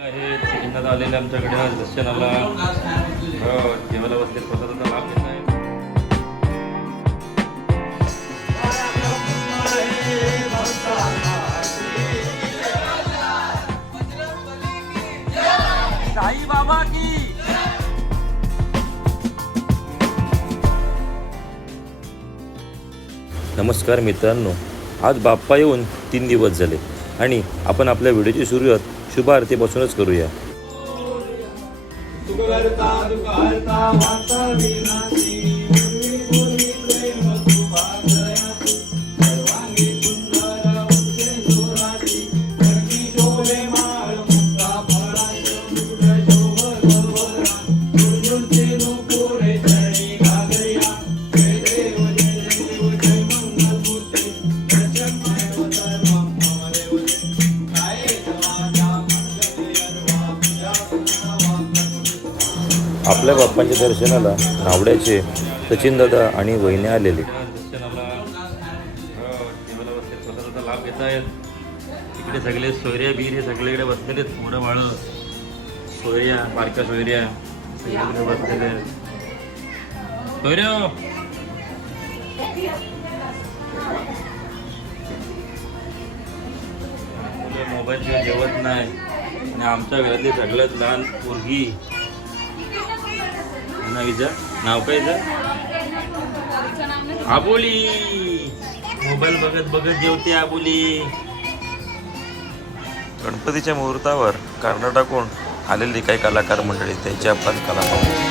आहे सेकंदात आलेले आमच्याकडे आज दर्शनाला जेवायला बसले प्रसादाचा लाभ घेत आहे. साई बाबा की नमस्कार मित्रांनो, आज बाप्पा येऊन 3 दिवस झाले आणि आपण आपल्या व्हिडिओची सुरुवात शुभ आरतीपासूनच करूया. आपल्या बाप्पांच्या दर्शनाला नावड्याचे सचिन दादा आणि वहिनी आलेले. दर्शनाला जेवायला बसले प्रसादाचा लाभ घेत आहेत. इकडे सगळे सोयऱ्या बिरे सगळीकडे बसलेले आहेत. मोठं बाळ सोयऱ्या बारक्या सोयऱ्या सगळीकडे बसलेले आहेत. सोयऱ्या मुलं मोबाईलशिवाय जेवत नाही आणि आमच्या घरातली सगळ्यात लहान पोरगी नाव काय आबोली मोबाईल बघत बघत जेवते आबोली. गणपतीच्या मुहूर्तावर कर्नाटकहून आलेली काही कलाकार मंडळी त्यांची आपण कला पाहू.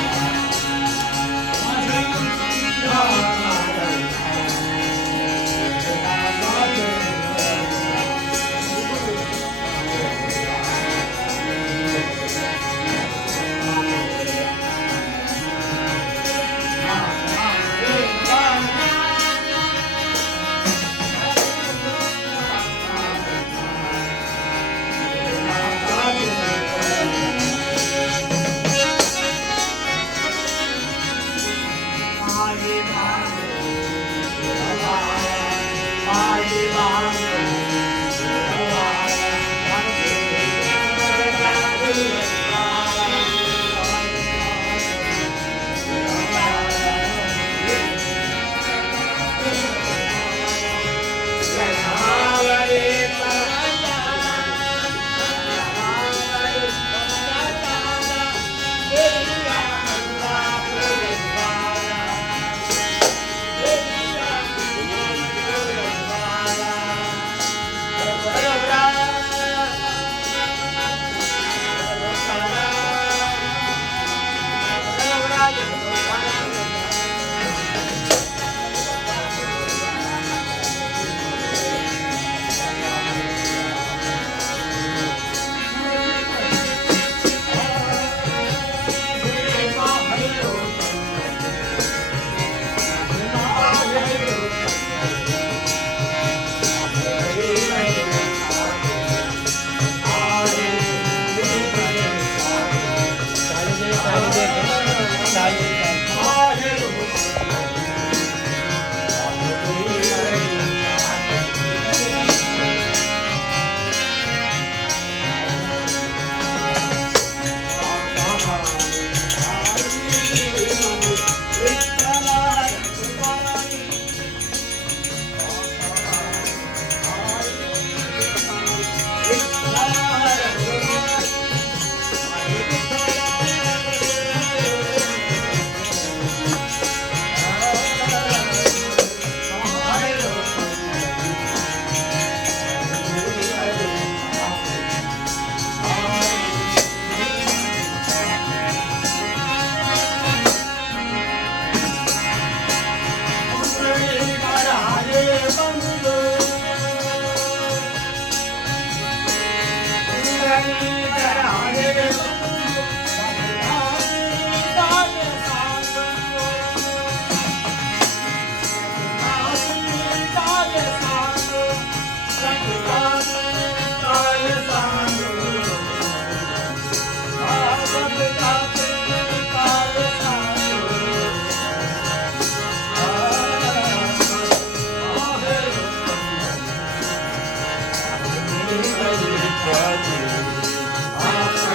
Thank you.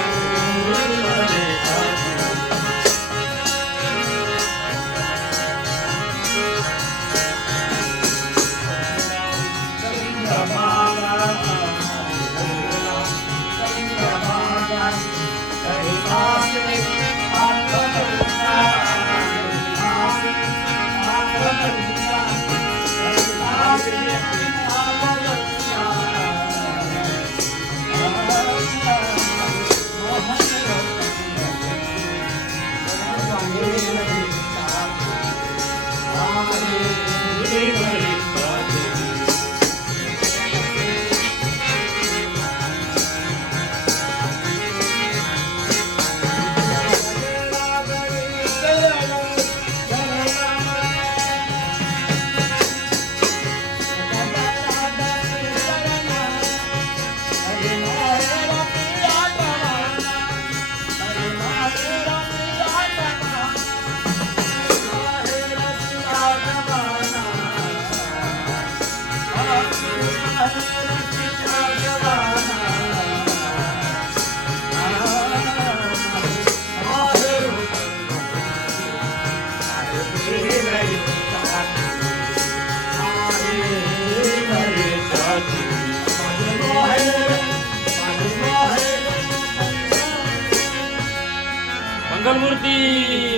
मंगलमूर्ती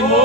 मो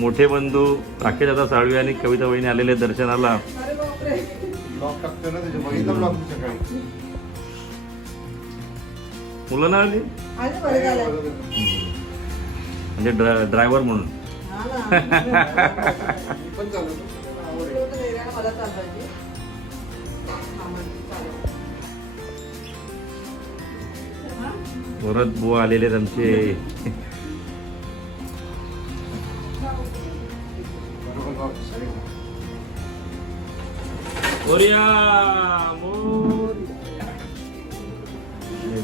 मोठे बंधू राकेश दादा साळवे आणि कविता वहिनी आलेले दर्शनाला. मुलं ना आली म्हणजे ड्रायव्हर म्हणून. परत बुवा आलेले आमचे.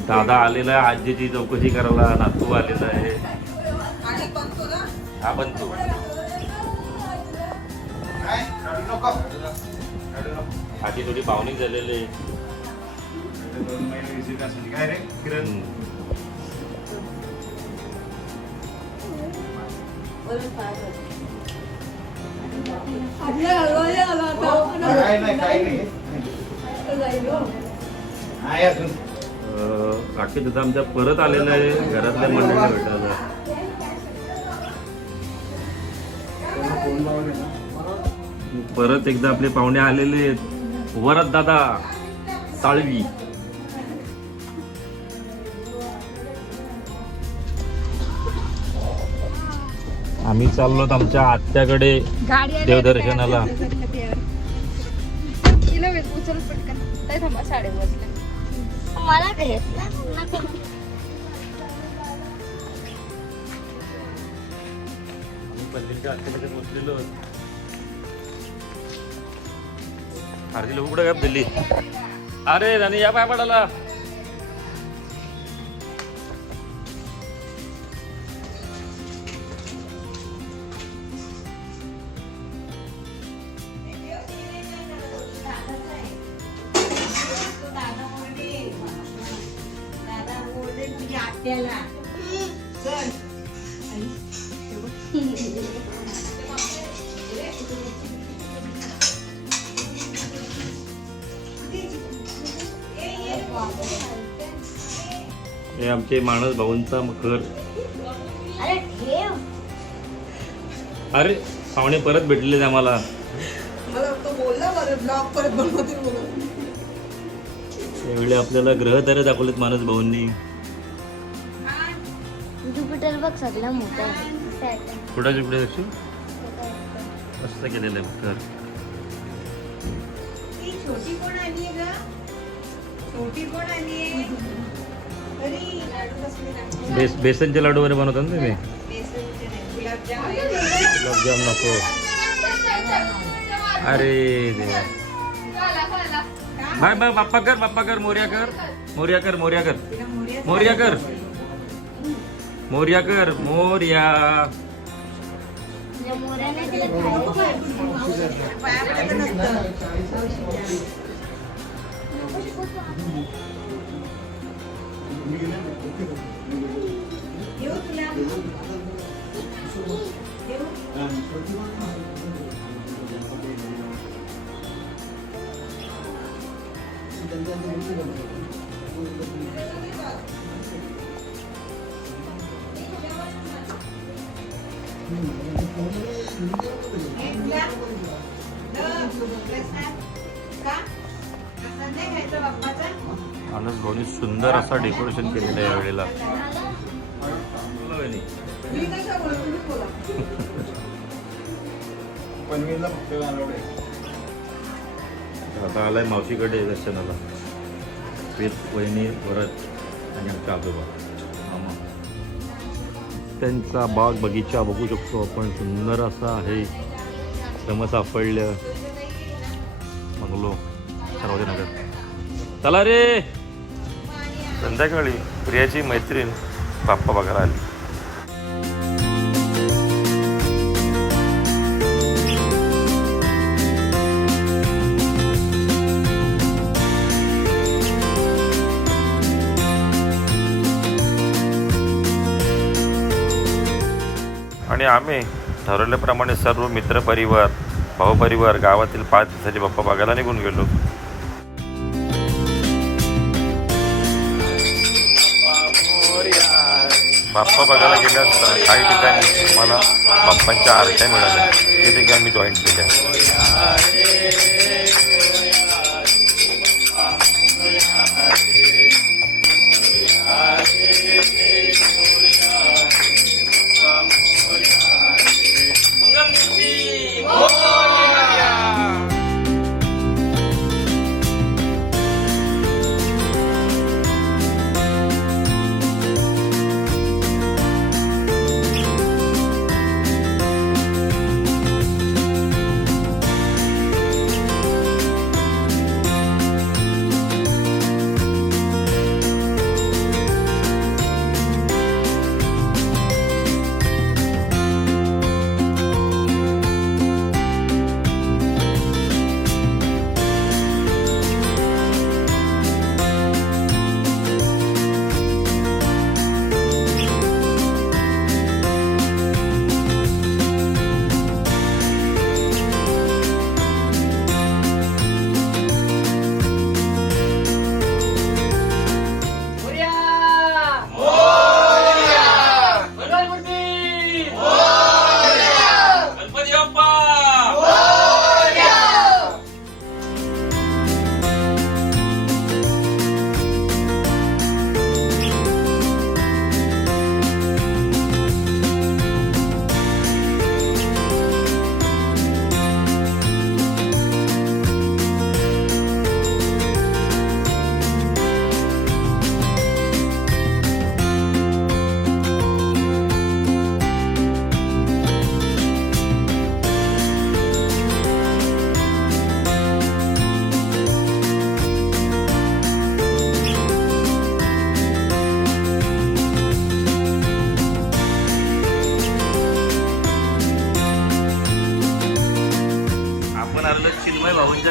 दादा आलेला आहे आजीची चौकशी करायला. नातू आलेला आहे. हा बनतो आजी थोडी भावनिक झालेली. राकेश दादा आमच्या परत आलेला आहे घरातल्या मंडळीला भेटायला. परत एकदा आपले पाहुणे आलेले आहेत. वरद दादा साळवी. आम्ही चाललो आमच्या आत्याकडे देवदर्शनाला. मला काय पंडितच्या आत्याकडे पोचलेलो. आरतीला उघडं गप दिल्ली. अरे राणी या पाय पडाला. हे आमचे मानस भाऊंचा घर. अरे पाहुणे परत भेटलेले आम्हाला. यावेळी आपल्याला ग्रहतारे दाखवलेत मानस भाऊंनी. ज्युपिटर बघ सगळा मोठा आहे. कुठं जुपिटर मस्त केलेलं आहे घर. छोटी कोण आली आहे ग? छोटी कोण आली आहे? बेसनचे लाडू वगैरे बनवतात ना तुम्ही. गुलाबजाम गुलाबजाम नको. अरे देवा. Bye bye. बाप्पा कर बाप्पा कर. मोर्या कर मोर्या कर मोर्या कर मोर्या कर मोर्या कर मोर्या. मानस भाऊनी सुंदर असा डेकोरेशन केलेलं आहे यावेळेला. आता आलाय मावशीकडे दर्शनाला. वहिनी वरद आणि आमच्या आजोबा मामा. त्यांचा बाग बगीचा बघू शकतो आपण. सुंदर असा आहे. साफळ्य बंगलो सर्वजनगर. चला रे. संध्याकाळी प्रियाची मैत्रीण बाप्पा बघायला आली. आणि आम्ही ठरवल्याप्रमाणे सर्व मित्रपरिवार भाऊपरिवार गावातील 5 दिवसाचे बाप्पा बघायला निघून गेलो. बाप्पा बघायला गेले असता काही ठिकाणी मला बाप्पांच्या आरत्या मिळाल्या. ते ठिकाणी मी जॉईन केल्या.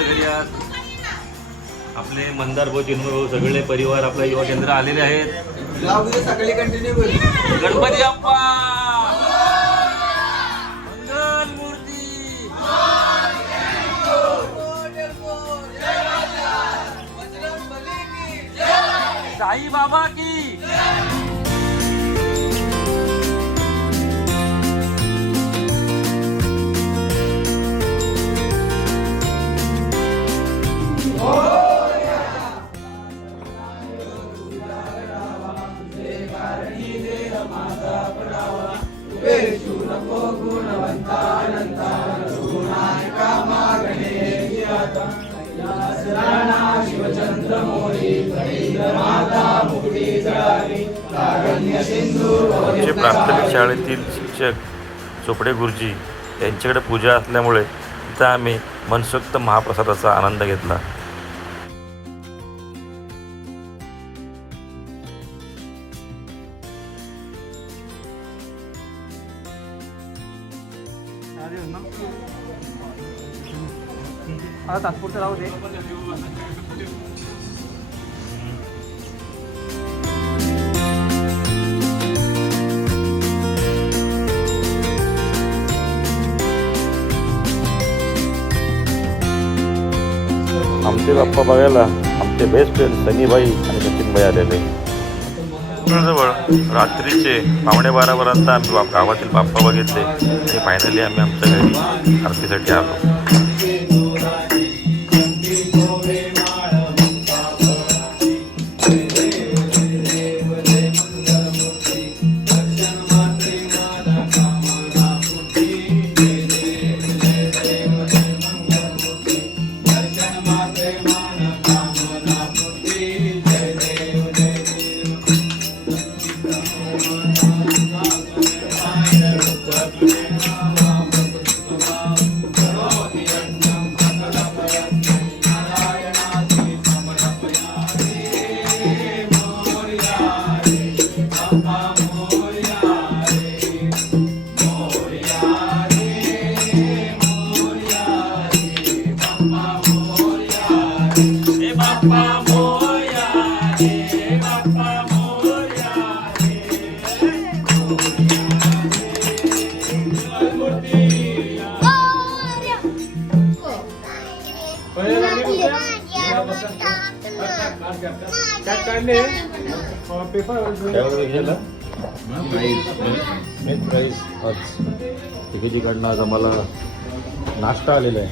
आमच्या घरी आज आपले मंदार भाऊ चिन्मय भाऊ सगळे परिवार आपला युवा केंद्र आलेले आहेत. सकाळी कंटिन्यू करू. गणपती बाप्पा मंगल मूर्ती. साई बाबा की. आमचे प्राथमिक शाळेतील शिक्षक चोपडे गुरुजी यांच्याकडे पूजा असल्यामुळे तिथं आम्ही मनसोक्त महाप्रसादाचा आनंद घेतला. तात्पुरतं राहू दे. आमचे बाप्पा बघायला आमचे बेस्ट फ्रेंड सनीभाई आणि सचिनभाई आलेले. जवळ रात्रीचे 11:15पर्यंत आम्ही गावातील बाप्पा बघितले आणि फायनली आम्ही आमच्या घरी आरतीसाठी आलो. तिकडनं आज आम्हाला नाश्ता आलेला आहे.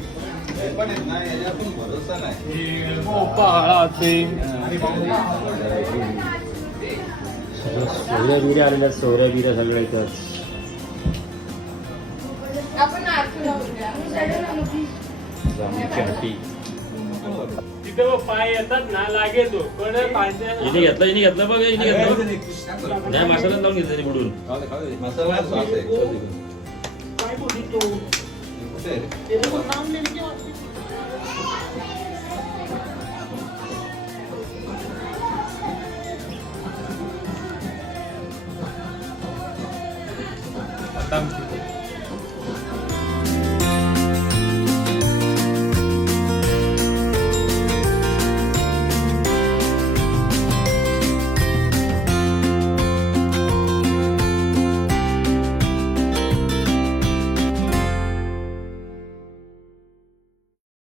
सोयऱ्या बिऱ्या आलेल्या आहेत. सोयऱ्या बिऱ्या सगळ्या इथं. पाय येतात ना लागेल तो पण हिने घेतला बघ. हिने घेतला नाही मसाला लावून घेतला त्याने बुडून. आता